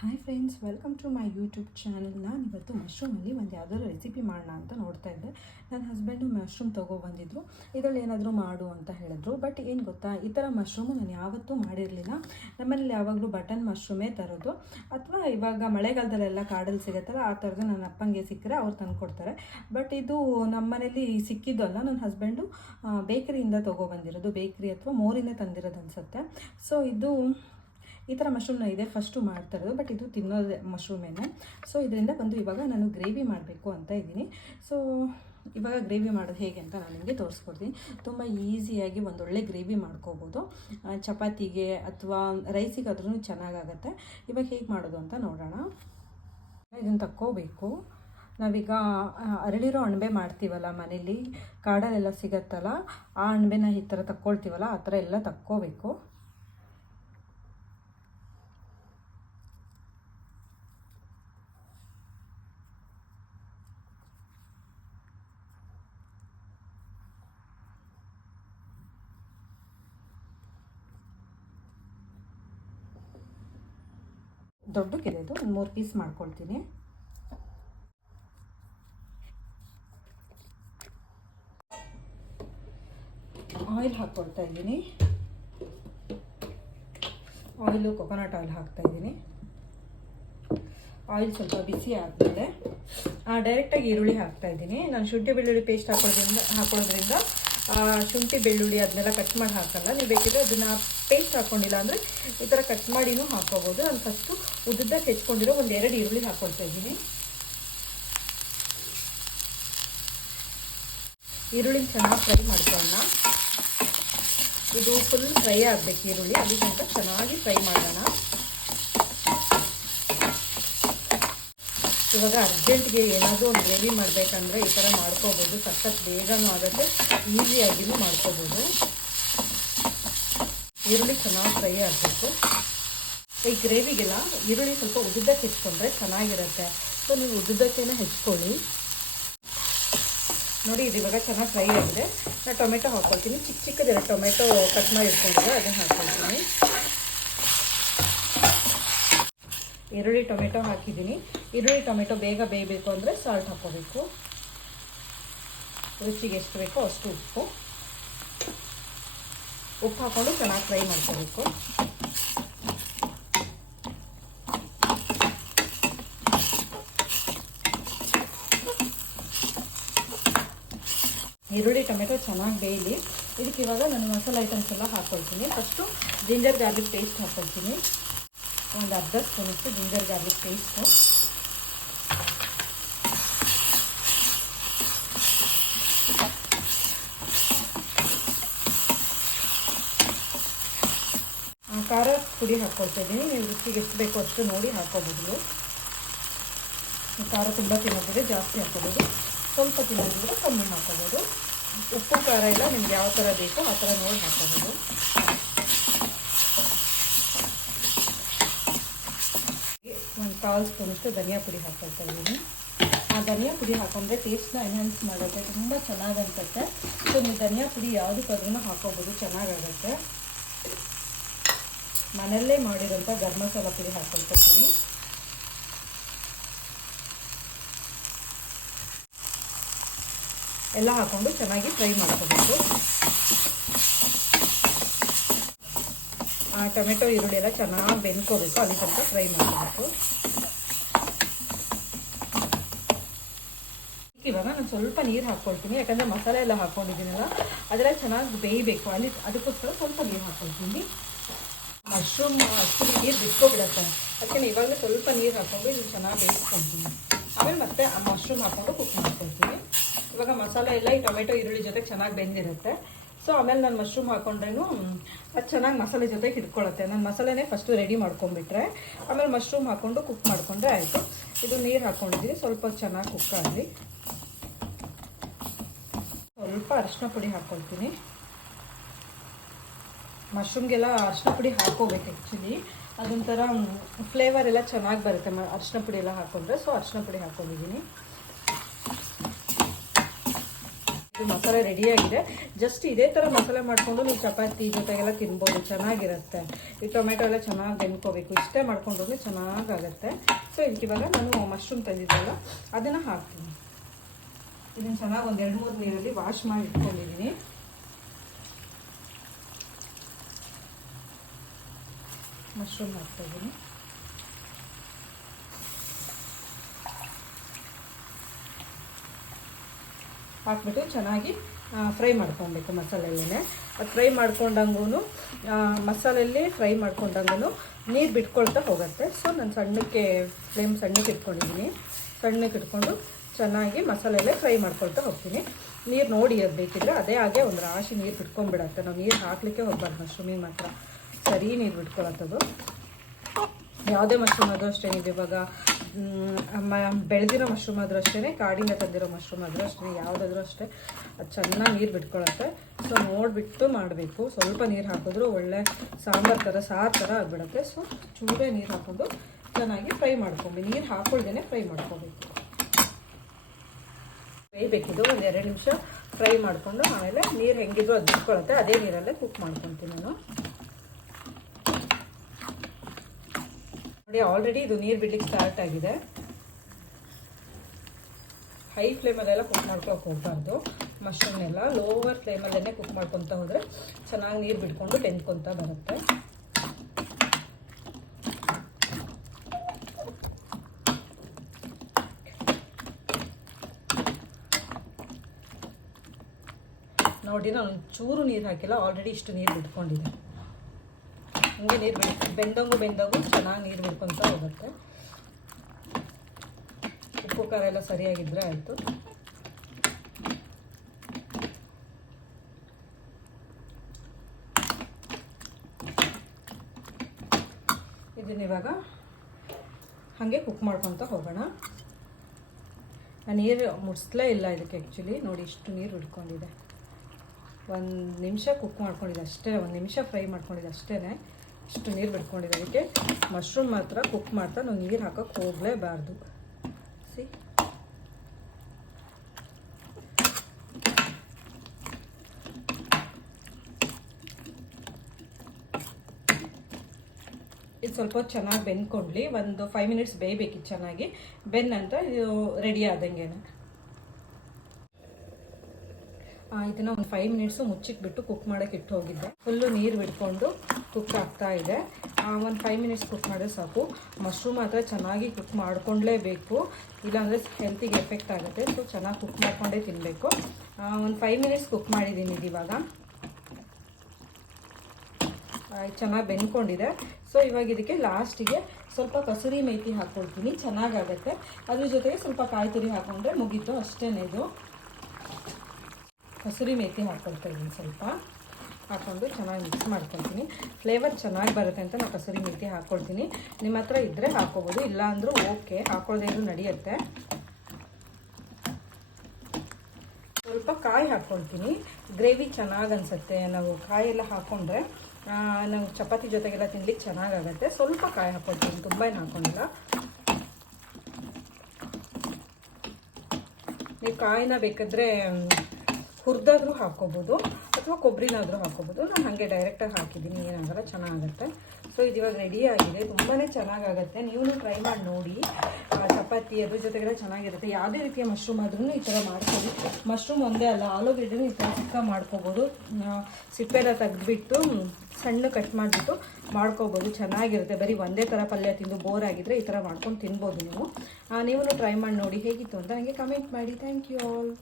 Hi friends, welcome to my YouTube channel. ನಾನು ಇವತ್ತು ಮಶ್ರೂಮಲ್ಲಿ ಒಂದು ಯಾವುದಾದ್ರು ರೆಸಿಪಿ ಮಾಡೋಣ ಅಂತ ನೋಡ್ತಾ ಇದ್ದೆ. ನನ್ನ ಹಸ್ಬೆಂಡು ಮಶ್ರೂಮ್ ತೊಗೊಬಂದಿದ್ರು. ಇದರಲ್ಲಿ ಏನಾದರೂ ಮಾಡು ಅಂತ ಹೇಳಿದ್ರು. ಬಟ್ ಏನು ಗೊತ್ತಾ, ಈ ಥರ ಮಶ್ರೂಮು ನಾನು ಯಾವತ್ತೂ ಮಾಡಿರಲಿಲ್ಲ. ನಮ್ಮಲ್ಲಿ ಯಾವಾಗಲೂ ಬಟನ್ ಮಶ್ರೂಮೇ ತರೋದು, ಅಥವಾ ಇವಾಗ ಮಳೆಗಾಲದಲ್ಲೆಲ್ಲ ಕಾಡಲ್ಲಿ ಸಿಗುತ್ತಲ್ಲ ಆ ಥರದ್ದು ನನ್ನ ಅಪ್ಪಂಗೆ ಸಿಕ್ಕರೆ ಅವ್ರು ತಂದು ಕೊಡ್ತಾರೆ. ಬಟ್ ಇದು ನಮ್ಮ ಮನೇಲಿ ಸಿಕ್ಕಿದ್ದಲ್ಲ, ನನ್ನ ಹಸ್ಬೆಂಡು ಬೇಕರಿಯಿಂದ ತೊಗೊಬಂದಿರೋದು, ಬೇಕ್ರಿ ಅಥವಾ ಮೋರಿಂದ ತಂದಿರೋದು ಅನಿಸುತ್ತೆ. ಸೊ ಇದು ಈ ಥರ ಮಶ್ರೂಮ್ನ ಇದೆ ಫಸ್ಟು ಮಾಡ್ತಾ ಇರೋದು, ಬಟ್ ಇದು ತಿನ್ನೋದು ಮಶ್ರೂಮೇನೆ. ಸೊ ಇದರಿಂದ ಇವಾಗ ನಾನು ಗ್ರೇವಿ ಮಾಡಬೇಕು ಅಂತ ಇದ್ದೀನಿ. ಸೊ ಇವಾಗ ಗ್ರೇವಿ ಮಾಡೋದು ಹೇಗೆ ಅಂತ ನಾನು ನಿಮಗೆ ತೋರಿಸ್ಕೊಡ್ತೀನಿ. ತುಂಬ ಈಸಿಯಾಗಿ ಒಂದೊಳ್ಳೆ ಗ್ರೇವಿ ಮಾಡ್ಕೋಬೋದು. ಚಪಾತಿಗೆ ಅಥವಾ ರೈಸಿಗಾದ್ರೂ ಚೆನ್ನಾಗಾಗತ್ತೆ. ಇವಾಗ ಹೇಗೆ ಮಾಡೋದು ಅಂತ ನೋಡೋಣ. ಇದನ್ನು ತಕ್ಕೋಬೇಕು. ನಾವೀಗ ಅರಳಿರೋ ಅಣಬೆ ಮಾಡ್ತೀವಲ್ಲ ಮನೇಲಿ, ಕಾಡಲ್ಲೆಲ್ಲ ಸಿಗತ್ತಲ್ಲ, ಆ ಅಣಬೆನ ಈ ಥರ ತಕ್ಕೊಳ್ತೀವಲ್ಲ, ಆ ಥರ ಎಲ್ಲ ತಕ್ಕೋಬೇಕು. ದೊಡ್ಡಕ್ಕಿದೆ ಇದು, ಒಂದು 3 ಪೀಸ್ ಮಾಡ್ಕೊಳ್ತೀನಿ. ಆಯಿಲ್ ಹಾಕ್ಕೊಳ್ತಾ ಇದ್ದೀನಿ. ಆಯಿಲು ಕೊಕೊನಟ್ ಆಯಿಲ್ ಹಾಕ್ತಾ ಇದ್ದೀನಿ. ಆಯಿಲ್ ಸ್ವಲ್ಪ ಬಿಸಿ ಆದಮೇಲೆ ಡೈರೆಕ್ಟಾಗಿ ಈರುಳ್ಳಿ ಹಾಕ್ತಾ ಇದ್ದೀನಿ. ನಾನು ಶುಂಠಿ ಬೆಳ್ಳುಳ್ಳಿ ಪೇಸ್ಟ್ ಹಾಕೊಳ್ಳೋದ್ರಿಂದ ಶುಂಠಿ ಬೆಳ್ಳುಳ್ಳಿ ಅದನ್ನೆಲ್ಲ ಕಟ್ ಮಾಡಿ ಹಾಕಲ್ಲ. ನೀವು ಬೇಕಿದ್ರೆ ಅದನ್ನು ಪೇಸ್ಟ್ ಹಾಕ್ಕೊಂಡಿಲ್ಲ ಅಂದರೆ ಈ ಥರ ಕಟ್ ಮಾಡಿನೂ ಹಾಕ್ಕೋಬೋದು. ನಾನು ಫಸ್ಟು ಉದ್ದಕ್ಕೆ ಹೆಚ್ಕೊಂಡಿರೋ 1-2 ಈರುಳ್ಳಿ ಹಾಕ್ಕೊಳ್ತಾ ಇದ್ದೀನಿ. ಈರುಳ್ಳಿ ಚೆನ್ನಾಗಿ ಫ್ರೈ ಮಾಡ್ಕೊಳ್ಳೋಣ. ಇದು ಫುಲ್ ಫ್ರೈ ಆಗಬೇಕು ಈರುಳ್ಳಿ, ಅದಕ್ಕಿಂತ ಚೆನ್ನಾಗಿ ಫ್ರೈ ಮಾಡೋಣ. ಇವಾಗ ಅರ್ಜೆಂಟ್ಗೆ ಏನಾದರೂ ಒಂದು ಗ್ರೇವಿ ಮಾಡಬೇಕಂದ್ರೆ ಈ ಥರ ಮಾಡ್ಕೋಬೋದು. ಸಖತ್ ಬೇಗನೂ ಆಗುತ್ತೆ, ಈಸಿಯಾಗಿಯೂ ಮಾಡ್ಕೋಬೋದು. ಈರುಳ್ಳಿ ಚೆನ್ನಾಗಿ ಫ್ರೈ ಆಗಬೇಕು. ಈ ಗ್ರೇವಿಗೆಲ್ಲ ಈರುಳ್ಳಿ ಸ್ವಲ್ಪ ಉದ್ದಕ್ಕೆ ಹೆಚ್ಕೊಂಡ್ರೆ ಚೆನ್ನಾಗಿರುತ್ತೆ. ಸೊ ನೀವು ಉದ್ದಕ್ಕೇನೆ ಹೆಚ್ಕೊಳ್ಳಿ. ನೋಡಿ, ಇದು ಇವಾಗ ಚೆನ್ನಾಗಿ ಫ್ರೈ ಆಗಿದೆ. ನಾನು ಟೊಮೆಟೊ ಹಾಕ್ಕೊಳ್ತೀನಿ. ಚಿಕ್ಕದೆಲ್ಲ ಟೊಮೆಟೊ ಕಟ್ ಮಾಡಿ ಇಟ್ಕೊಂಡಿದ್ದೆ, ಅದನ್ನು ಹಾಕ್ಕೊಳ್ತೀನಿ. ಈರುಳ್ಳಿ ಟೊಮೆಟೊ ಹಾಕಿದ್ದೀನಿ. ಈರುಳ್ಳಿ ಟೊಮೆಟೊ ಬೇಗ ಬೇಯಬೇಕು ಅಂದರೆ ಸಾಲ್ಟ್ ಹಾಕ್ಕೋಬೇಕು. ರುಚಿಗೆ ಎಷ್ಟು ಬೇಕೋ ಅಷ್ಟು ಉಪ್ಪು ಹಾಕ್ಕೊಂಡು ಚೆನ್ನಾಗಿ ಫ್ರೈ ಮಾಡ್ಕೋಬೇಕು. ಈರುಳ್ಳಿ ಟೊಮೆಟೊ ಚೆನ್ನಾಗಿ ಬೇಯಲಿ. ಇದಕ್ಕೆ ಇವಾಗ ನಾನು ಮಸಾಲೆ ಐಟಮ್ಸ್ ಎಲ್ಲ ಹಾಕ್ಕೊಳ್ತೀನಿ. ಫಸ್ಟು ಜಿಂಜರ್ ಗಾರ್ಲಿಕ್ ಪೇಸ್ಟ್ ಹಾಕ್ಕೊಳ್ತೀನಿ. ಒಂದು ಅರ್ಧ ಸ್ಪೂನಷ್ಟು ಜಿಂಜರ್ ಗಾರ್ಲಿಕ್ ಪೇಸ್ಟು. ಖಾರ ಪುಡಿ ಹಾಕ್ಕೊಳ್ತಾ ಇದ್ದೀನಿ. ನೀವು ರುಚಿಗೆ ಎಷ್ಟು ಬೇಕೋ ಅಷ್ಟು ನೋಡಿ ಹಾಕ್ಕೋಬೋದು. ಖಾರ ತುಂಬ ತಿನ್ನೋದಿದ್ರೆ ಜಾಸ್ತಿ ಹಾಕ್ಕೋಬೋದು, ಸ್ವಲ್ಪ ತಿನ್ನೋದಿದ್ರೆ ಕಮ್ಮಿ ಹಾಕ್ಕೋಬೋದು. ಉಪ್ಪು ಖಾರ ಎಲ್ಲ ನಿಮ್ಗೆ ಯಾವ ಥರ ಬೇಕೋ ಆ ಥರ ನೋಡಿ ಹಾಕ್ಕೋಬೋದು. ಒಂದು 1/4 ಸ್ಪೂನಷ್ಟು ಧನಿಯಾ ಪುಡಿ ಹಾಕ್ಕೊಳ್ತಾ ಇದ್ದೀನಿ. ಆ ಧನಿಯಾ ಪುಡಿ ಹಾಕೊಂಡ್ರೆ ಟೇಸ್ಟ್ನ ಎನ್ಹಾನ್ಸ್ ಮಾಡುತ್ತೆ, ತುಂಬ ಚೆನ್ನಾಗಿ ಅನಿಸುತ್ತೆ. ಸೊ ನೀವು ಧನಿಯಾ ಪುಡಿ ಯಾವುದಕ್ಕಾದ್ರೂ ಹಾಕೋಬೋದು, ಚೆನ್ನಾಗಾಗುತ್ತೆ. ಮನೆಯಲ್ಲೇ ಮಾಡಿರೋಂಥ ಗರಂ ಮಸಾಲ ಪುಡಿ ಹಾಕ್ಕೊಳ್ತಾ ಇದ್ದೀನಿ. ಎಲ್ಲ ಹಾಕ್ಕೊಂಡು ಚೆನ್ನಾಗಿ ಫ್ರೈ ಮಾಡ್ಕೋಬೇಕು. ಟೊಮೆಟೊ ಈರುಳ್ಳಿ ಎಲ್ಲ ಚೆನ್ನಾಗಿ ಬೆಂದ್ಕೋಬೇಕು, ಅಲ್ಲಿ ಸ್ವಲ್ಪ ಫ್ರೈ ಮಾಡ್ಕೋಬೇಕು. ಇವಾಗ ನಾನು ಸ್ವಲ್ಪ ನೀರು ಹಾಕ್ಕೊಳ್ತೀನಿ, ಯಾಕಂದರೆ ಮಸಾಲೆ ಎಲ್ಲ ಹಾಕ್ಕೊಂಡಿದ್ದೀನಲ್ಲ, ಅದೆಲ್ಲ ಚೆನ್ನಾಗಿ ಬೇಯಬೇಕು, ಅದಕ್ಕೋಸ್ಕರ ಸ್ವಲ್ಪ ನೀರು ಹಾಕ್ಕೊಳ್ತೀನಿ. ಮಶ್ರೂಮ್ ಅಷ್ಟು ನೀರು ಬಿಟ್ಕೊಬಿಡತ್ತೆ, ಅದಕ್ಕೆ ಇವಾಗಲೇ ಸ್ವಲ್ಪ ನೀರು ಹಾಕ್ಕೊಂಡು ಇದು ಚೆನ್ನಾಗಿ ಬೇಯಿಸ್ಕೊಳ್ತೀನಿ. ಆಮೇಲೆ ಮತ್ತೆ ಆ ಮಶ್ರೂಮ್ ಹಾಕ್ಕೊಂಡು ಕುಕ್ ಮಾಡ್ಕೊಳ್ತೀನಿ. ಇವಾಗ ಮಸಾಲೆ ಎಲ್ಲ ಈ ಟೊಮೆಟೊ ಈರುಳ್ಳಿ ಜೊತೆಗೆ ಚೆನ್ನಾಗಿ ಬೆಂದಿರುತ್ತೆ. ಸೊ ಆಮೇಲೆ ನಾನು ಮಶ್ರೂಮ್ ಹಾಕ್ಕೊಂಡ್ರೇನು ಅದು ಚೆನ್ನಾಗಿ ಮಸಾಲೆ ಜೊತೆಗೆ ಹಿಡ್ಕೊಳ್ಳುತ್ತೆ. ನಾನು ಮಸಾಲೆನೇ ಫಸ್ಟು ರೆಡಿ ಮಾಡ್ಕೊಂಡ್ಬಿಟ್ರೆ ಆಮೇಲೆ ಮಶ್ರೂಮ್ ಹಾಕ್ಕೊಂಡು ಕುಕ್ ಮಾಡಿಕೊಂಡ್ರೆ ಆಯಿತು. ಇದು ನೀರು ಹಾಕ್ಕೊಂಡಿದ್ದೀನಿ, ಸ್ವಲ್ಪ ಚೆನ್ನಾಗಿ ಕುಕ್ ಆಗಲಿ. ಸ್ವಲ್ಪ ಅರಿಶಿನ ಪುಡಿ ಹಾಕ್ಕೊಳ್ತೀನಿ. ಮಶ್ರೂಮ್ಗೆಲ್ಲ ಅರಿಶಿನ ಪುಡಿ ಹಾಕ್ಕೋಬೇಕು ಆ್ಯಕ್ಚುಲಿ, ಅದೊಂಥರ ಫ್ಲೇವರ್ ಎಲ್ಲ ಚೆನ್ನಾಗಿ ಬರುತ್ತೆ ಅರಿಶಿನ ಪುಡಿ ಎಲ್ಲ ಹಾಕ್ಕೊಂಡ್ರೆ. ಸೊ ಅರಿಶಿನ ಪುಡಿ ಹಾಕ್ಕೊಂಡಿದ್ದೀನಿ. ಮಸಾಲೆ ರೆಡಿಯಾಗಿದೆ. ಜಸ್ಟ್ ಇದೇ ಥರ ಮಸಾಲೆ ಮಾಡಿಕೊಂಡು ನೀವು ಚಪಾತಿ ಜೊತೆಗೆಲ್ಲ ತಿನ್ಬೋದು, ಚೆನ್ನಾಗಿರುತ್ತೆ. ಈ ಟೊಮೆಟೊ ಎಲ್ಲ ಚೆನ್ನಾಗಿ ಬೆಂದ್ಕೋಬೇಕು, ಇಷ್ಟೇ ಮಾಡ್ಕೊಂಡ್ರೂ ಚೆನ್ನಾಗಾಗುತ್ತೆ. ಸೊ ಇವಾಗ ನಾನು ಮಶ್ರೂಮ್ ತಂದಿದ್ದೆಲ್ಲ ಅದನ್ನು ಹಾಕ್ತೀನಿ. ಇದನ್ನು ಚೆನ್ನಾಗಿ ಒಂದು 2-3 ನೀರಲ್ಲಿ ವಾಶ್ ಮಾಡಿ ಇಟ್ಕೊಂಡಿದ್ದೀನಿ. ಮಶ್ರೂಮ್ ಹಾಕ್ತಾಯಿದ್ದೀನಿ. ಹಾಕ್ಬಿಟ್ಟು ಚೆನ್ನಾಗಿ ಫ್ರೈ ಮಾಡ್ಕೊಬೇಕು ಮಸಾಲೆಯಲ್ಲೇ. ಅದು ಫ್ರೈ ಮಾಡ್ಕೊಂಡಂಗೂ ಮಸಾಲೆಯಲ್ಲಿ ಫ್ರೈ ಮಾಡ್ಕೊಂಡಂಗೂ ನೀರು ಬಿಟ್ಕೊಳ್ತಾ ಹೋಗುತ್ತೆ. ಸೊ ನಾನು ಫ್ಲೇಮ್ ಸಣ್ಣಕ್ಕೆ ಇಟ್ಕೊಂಡಿದ್ದೀನಿ. ಸಣ್ಣಕ್ಕೆ ಇಟ್ಕೊಂಡು ಚೆನ್ನಾಗಿ ಮಸಾಲೆಯಲ್ಲೇ ಫ್ರೈ ಮಾಡ್ಕೊಳ್ತಾ ಹೋಗ್ತೀನಿ. ನೀರು ನೋಡಿ ಅದು ಬೇಕಿದ್ರೆ ಅದೇ ಹಾಗೆ ಒಂದು ರಾಶಿ ನೀರು ಬಿಟ್ಕೊಂಡ್ಬಿಡತ್ತೆ. ನಾವು ನೀರು ಹಾಕಲಿಕ್ಕೆ ಹೋಗ್ಬಾರ್ದು, ಮಶ್ರೂಮಿಗೆ ಮಾತ್ರ ಸರಿ ನೀರು ಬಿಟ್ಕೊಳತ್ತದು. ಯಾವುದೇ ಮಶ್ರೂಮ್ ಆದರೂ ಅಷ್ಟೇ, ಇದು ಇವಾಗ ಬೆಳೆದಿರೋ ಮಶ್ರೂಮ್ ಆದರೂ ಅಷ್ಟೇ, ಕಾಡಿಂದ ತಂದಿರೋ ಮಶ್ರೂಮ್ ಆದರೂ ಅಷ್ಟೇ, ಯಾವುದಾದ್ರೂ ಅಷ್ಟೇ ಅದು ಚೆನ್ನಾಗಿ ನೀರು ಬಿಟ್ಕೊಳತ್ತೆ. ಸೊ ನೋಡಿಬಿಟ್ಟು ಮಾಡಬೇಕು. ಸ್ವಲ್ಪ ನೀರು ಹಾಕಿದ್ರು ಒಳ್ಳೆ ಸಾಂಬಾರು ಥರ ಸಾರು ಥರ ಆಗಿಬಿಡುತ್ತೆ. ಸೊ ಚೂರೇ ನೀರು ಹಾಕೊಂಡು ಚೆನ್ನಾಗಿ ಫ್ರೈ ಮಾಡ್ಕೊಂಡು, ನೀರು ಹಾಕೊಳ್ದೇ ಫ್ರೈ ಮಾಡ್ಕೋಬೇಕು. ಬೇಕಿದ್ದು ಒಂದು 2 ನಿಮಿಷ ಫ್ರೈ ಮಾಡಿಕೊಂಡು ಆಮೇಲೆ ನೀರು ಹೆಂಗಿದ್ರು ಅದು ಬಿಟ್ಕೊಳತ್ತೆ, ಅದೇ ನೀರಲ್ಲೇ ಕುಕ್ ಮಾಡ್ಕೊತೀನಿ ನಾನು. ನೋಡಿ ಆಲ್ರೆಡಿ ಇದು ನೀರು ಬಿಡ್ಲಿಕ್ಕೆ ಸ್ಟಾರ್ಟ್ ಆಗಿದೆ. ಹೈ ಫ್ಲೇಮಲ್ಲೆಲ್ಲ ಕುಕ್ ಮಾಡ್ಕೊಳಕ್ಕೆ ಹೋಗ್ಬಾರ್ದು. ಮಶ್ರೂಮ್ನೆಲ್ಲ ಲೋವರ್ ಫ್ಲೇಮಲ್ಲೇ ಕುಕ್ ಮಾಡ್ಕೊತ ಹೋದರೆ ಚೆನ್ನಾಗಿ ನೀರು ಬಿಟ್ಕೊಂಡು ಬೆಂದ್ಕೊತ ಬರುತ್ತೆ. ನೋಡಿ ನಾನು ಚೂರು ನೀರು ಹಾಕಿಲ್ಲ, ಆಲ್ರೆಡಿ ಇಷ್ಟು ನೀರು ಬಿಟ್ಕೊಂಡಿದೆ. ಹಿಂಗೆ ನೀರು ಬೆಂದಂಗೂ ಚೆನ್ನಾಗಿ ನೀರು ಬಿಡ್ಕೊತ ಹೋಗುತ್ತೆ. ಉಪ್ಪು ಖಾರ ಎಲ್ಲ ಸರಿಯಾಗಿದ್ದರೆ ಆಯಿತು. ಇದನ್ನಿವಾಗ ಹಾಗೆ ಕುಕ್ ಮಾಡ್ಕೊತ ಹೋಗೋಣ. ನಾನು ನೀರು ಮುಡಿಸ್ಲೇ ಇಲ್ಲ ಇದಕ್ಕೆ. ಆ್ಯಕ್ಚುಲಿ ನೋಡಿ ಇಷ್ಟು ನೀರು ಹಿಡ್ಕೊಂಡಿದೆ. 1 ನಿಮಿಷ ಕುಕ್ ಮಾಡ್ಕೊಂಡಿದ್ದೆ ಅಷ್ಟೇ, 1 ನಿಮಿಷ ಫ್ರೈ ಮಾಡ್ಕೊಂಡಿದ್ದೆ ಅಷ್ಟೇ. ಇಷ್ಟು ನೀರು ಬಿಟ್ಕೊಂಡಿದ್ದೆ. ಅದಕ್ಕೆ ಮಶ್ರೂಮ್ ಮಾತ್ರ ಕುಕ್ ಮಾಡ್ತಾ ನಾವು ನೀರು ಹಾಕೋಕ್ಕೆ ಹೋಗಲೇಬಾರ್ದು. ಸಿ ಇದು ಸ್ವಲ್ಪ ಹೊತ್ತು ಚೆನ್ನಾಗಿ ಬೆಂದ್ಕೊಂಡ್ಲಿ. ಒಂದು 5 ಮಿನಿಟ್ಸ್ ಬೇಯಬೇಕಿತ್ತು ಚೆನ್ನಾಗಿ. ಬೆನ್ನಂತ ಇದು ರೆಡಿ ಆದಂಗೆ ಇದನ್ನು ಒಂದು 5 ಮಿನಿಟ್ಸು ಮುಚ್ಚಿಟ್ಬಿಟ್ಟು ಕುಕ್ ಮಾಡೋಕ್ಕೆ ಇಟ್ಟು ಹೋಗಿದ್ದೆ. ಫುಲ್ಲು ನೀರು ಬಿಟ್ಕೊಂಡು ಕುಕ್ ಆಗ್ತಾ ಇದೆ. ಒಂದು 5 ಮಿನಿಟ್ಸ್ ಕುಕ್ ಮಾಡಿದ್ರೆ ಸಾಕು. ಮಶ್ರೂಮ್ ಮಾತ್ರ ಚೆನ್ನಾಗಿ ಕುಕ್ ಮಾಡ್ಕೊಂಡ್ಲೇಬೇಕು, ಇಲ್ಲಾಂದರೆ ಹೆಲ್ತಿಗೆ ಎಫೆಕ್ಟ್ ಆಗುತ್ತೆ. ಸೊ ಚೆನ್ನಾಗಿ ಕುಕ್ ಮಾಡ್ಕೊಂಡೇ ತಿನ್ನಬೇಕು. ಒಂದು 5 ಮಿನಿಟ್ಸ್ ಕುಕ್ ಮಾಡಿದ್ದೀನಿ ಇದು ಇವಾಗ. ಚೆನ್ನಾಗಿ ಬೆಂದ್ಕೊಂಡಿದೆ. ಸೊ ಇವಾಗ ಇದಕ್ಕೆ ಲಾಸ್ಟಿಗೆ ಸ್ವಲ್ಪ ಕಸೂರಿ ಮೇಥಿ ಹಾಕ್ಕೊಳ್ತೀನಿ, ಚೆನ್ನಾಗಾಗುತ್ತೆ. ಅದ್ರ ಜೊತೆಗೆ ಸ್ವಲ್ಪ ಕಾಯಿ ತುರಿ ಹಾಕ್ಕೊಂಡ್ರೆ ಮುಗೀತು, ಅಷ್ಟೇ. ಇದು ಕಸೂರಿ ಮೇಥಿ ಹಾಕ್ಕೊಳ್ತಾ ಇದ್ದೀನಿ. ಸ್ವಲ್ಪ ಹಾಕ್ಕೊಂಡು ಚೆನ್ನಾಗಿ ಮಿಕ್ಸ್ ಮಾಡ್ಕೊಳ್ತೀನಿ. ಫ್ಲೇವರ್ ಚೆನ್ನಾಗಿ ಬರುತ್ತೆ ಅಂತ ನಾನು ಕಸೂರಿ ಮೇಥಿ ಹಾಕ್ಕೊಳ್ತೀನಿ. ನಿಮ್ಮ ಹತ್ರ ಇದ್ದರೆ ಹಾಕ್ಕೋಬೋದು, ಇಲ್ಲ ಅಂದರೂ ಓಕೆ, ಹಾಕ್ಕೊಳ್ಳೋದೇ ಇದ್ರೂ ನಡೆಯುತ್ತೆ. ಸ್ವಲ್ಪ ಕಾಯಿ ಹಾಕ್ಕೊಳ್ತೀನಿ, ಗ್ರೇವಿ ಚೆನ್ನಾಗಿ ಅನಿಸುತ್ತೆ. ನಾವು ಕಾಯಿ ಎಲ್ಲ ಹಾಕ್ಕೊಂಡ್ರೆ ನಾವು ಚಪಾತಿ ಜೊತೆಗೆಲ್ಲ ತಿನ್ಲಿಕ್ಕೆ ಚೆನ್ನಾಗಾಗುತ್ತೆ. ಸ್ವಲ್ಪ ಕಾಯಿ ಹಾಕ್ಕೊಳ್ತೀನಿ, ತುಂಬ ಏನು ಹಾಕ್ಕೊಂಡಿಲ್ಲ. ನೀವು ಕಾಯಿನ ಬೇಕಾದರೆ ಹುರಿದಾದ್ರೂ ಹಾಕ್ಕೋಬೋದು ಅಥವಾ ಕೊಬ್ಬರಿನಾದರೂ ಹಾಕ್ಕೋಬೋದು. ನಾನು ಹಾಗೆ ಡೈರೆಕ್ಟಾಗಿ ಹಾಕಿದ್ದೀನಿ, ಏನಾಗಲ್ಲ, ಚೆನ್ನಾಗುತ್ತೆ. ಸೊ ಇದು ಇವಾಗ ರೆಡಿ ಆಗಿದೆ, ತುಂಬಾ ಚೆನ್ನಾಗಾಗುತ್ತೆ. ನೀವು ಟ್ರೈ ಮಾಡಿ ನೋಡಿ. ಚಪಾತಿ ಅದ್ರ ಜೊತೆಗೆಲ್ಲ ಚೆನ್ನಾಗಿರುತ್ತೆ. ಯಾವುದೇ ರೀತಿಯ ಮಶ್ರೂಮ್ ಆದ್ರೂ ಈ ಥರ ಮಾಡ್ಬೋದು. ಮಶ್ರೂಮ್ ಒಂದೇ ಅಲ್ಲ, ಆಲೂಗೆಡ್ಡೆನೂ ಈ ಥರ ಚಿಕ್ಕ ಮಾಡ್ಕೋಬೋದು. ಸಿಪ್ಪೆಲ್ಲ ತೆಗೆದ್ಬಿಟ್ಟು ಸಣ್ಣ ಕಟ್ ಮಾಡಿಬಿಟ್ಟು ಮಾಡ್ಕೋಬೋದು, ಚೆನ್ನಾಗಿರುತ್ತೆ. ಬರೀ ಒಂದೇ ಥರ ಪಲ್ಯ ತಿಂದು ಬೋರ್ ಆಗಿದ್ರೆ ಈ ಥರ ಮಾಡ್ಕೊಂಡು ತಿನ್ಬೋದು ನೀವು. ನೀವು ಟ್ರೈ ಮಾಡಿ ನೋಡಿ ಹೇಗಿತ್ತು ಅಂತ ನನಗೆ ಕಮೆಂಟ್ ಮಾಡಿ. Thank you all.